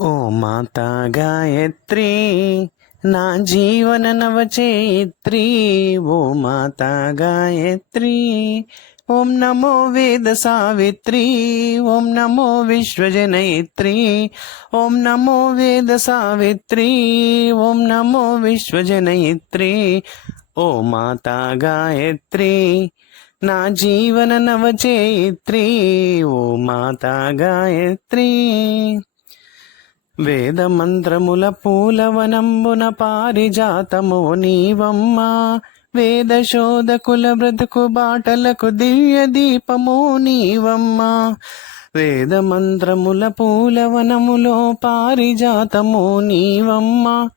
ఓ మాతా గాయత్రి నా జీవన నవచైత్రి. ఓ మాతా గాయత్రి ఓం నమో వేద సావిత్రి. ఓం నమో విశ్వజనయిత్రి. ఓం నమో వేద సావిత్రి. ఓం నమో విశ్వజనయిత్రి. ఓ మాతా గాయత్రి నా జీవన నవచైత్రి. ఓ మాతా గాయత్రి వేద మంత్రముల పూలవనంబున పారిజాతము నీవమ్మా. వేద శోధకుల బ్రతుకు బాటలకు దివ్య దీపము నీవమ్మా. వేద మంత్రముల పూలవనములో పారిజాతము నీవమ్మా.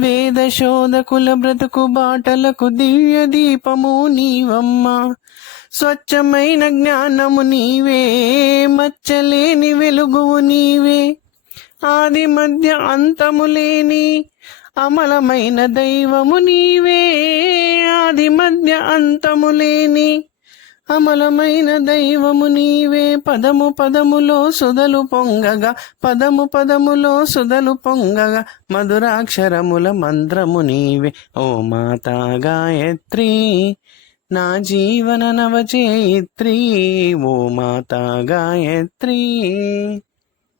వేద శోధకుల బ్రతుకు బాటలకు దివ్య దీపము నీవమ్మా. స్వచ్ఛమైన జ్ఞానము నీవే, మచ్చలేని వెలుగువు నీవే. ఆది మధ్య అంతము లేని అమలమైన దైవము నీవే. ఆది మధ్య అంతము లేని అమలమైన దైవము నీవే. పదము పదములో సుధలు పొంగగా, పదము పదములో సుధలు పొంగగా, మధురాక్షరముల మంత్రము నీవే. ఓ మాతా గాయత్రి నా జీవన నవచైత్రి. ఓ మాతా గాయత్రి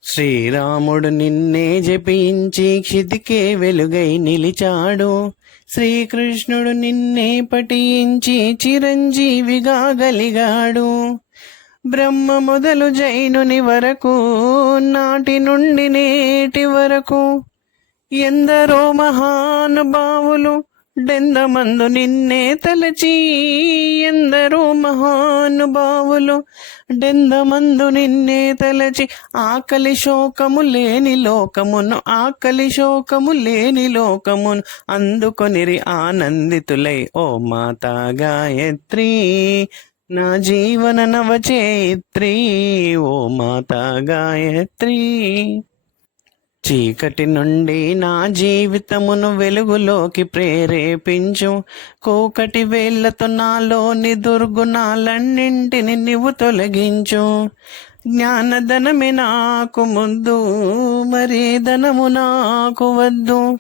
శ్రీరాముడు నిన్నే జపించి క్షితికే వెలుగై నిలిచాడు. శ్రీకృష్ణుడు నిన్నే పఠించి చిరంజీవిగా గలిగాడు. బ్రహ్మ మొదలు జైనుని వరకు, నాటి నుండి నేటి వరకు ఎందరో మహానుభావులు డెందమందు నిన్నే తలచి. ఎందరో మహానుభావులు డెందమందు నిన్నే తలచి. ఆకలి శోకము లేని లోకమును, ఆకలి శోకము లేని లోకమును అందుకొనిరి ఆనందితులై. ఓ మాతా గాయత్రి నా జీవన నవచైత్రి. ఓ మాతా గాయత్రి చీకటి నుండి నా జీవితమును వెలుగులోకి ప్రేరేపించు. కోకటి వేళ్లతో నాలోని దుర్గుణాలన్నింటిని నీవు తొలగించు. జ్ఞానధనమే నాకు ముద్దు, మరే ధనము నాకు వద్దు.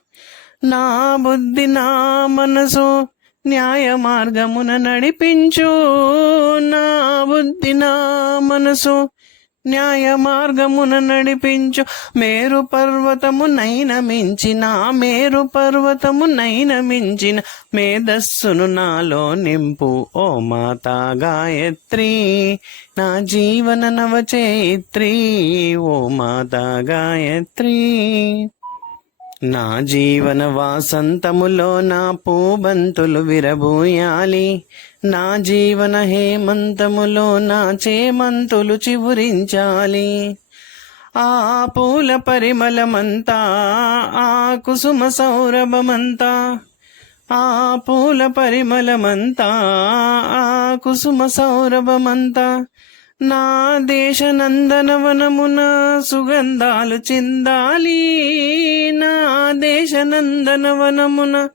నా బుద్ధి నా మనసు న్యాయ మార్గమున నడిపించు. నా బుద్ధి నా మనసు న్యాయ మార్గమున నడిపించు. మేరు పర్వతము నైన మించిన, మేరు పర్వతము నైన మించిన మేధస్సును నాలో నింపు. ఓ మాతా గాయత్రి నా జీవన నవచైత్రి. ఓ మాతా గాయత్రి నా జీవన వాసంతములో నా పూబంతులు విరబూయాలి. నా జీవన హేమంతములో నా చేమంతులు చివురించాలి. ఆ పూల పరిమళమంతా, ఆ కుసుమ సౌరభమంతా, ఆ పూల పరిమళమంతా, ఆ కుసుమ సౌరభమంతా నా దేశ నందనవనమున సుగంధాలు చిందాలి. నా దేశ నందనవనమున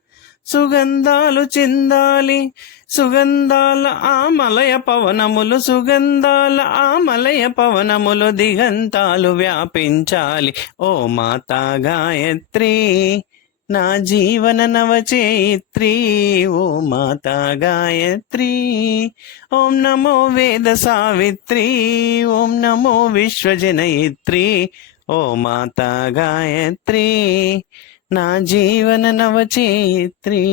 సుగంధాలు చిందాలి. సుగంధాల ఆ మలయ పవనములు, సుగంధాల ఆ మలయ పవనములు దిగంతాలు వ్యాపించాలి. ఓ మాతా గాయత్రి నా జీవన నవచైత్రి. ఓ మాతా గాయత్రి ఓం నమో వేద సావిత్రి. ఓం నమో విశ్వజనయిత్రి. ఓ మాతా గాయత్రి నా జీవన నవచైత్రి.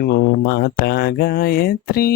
ఓ మాతా గాయత్రి.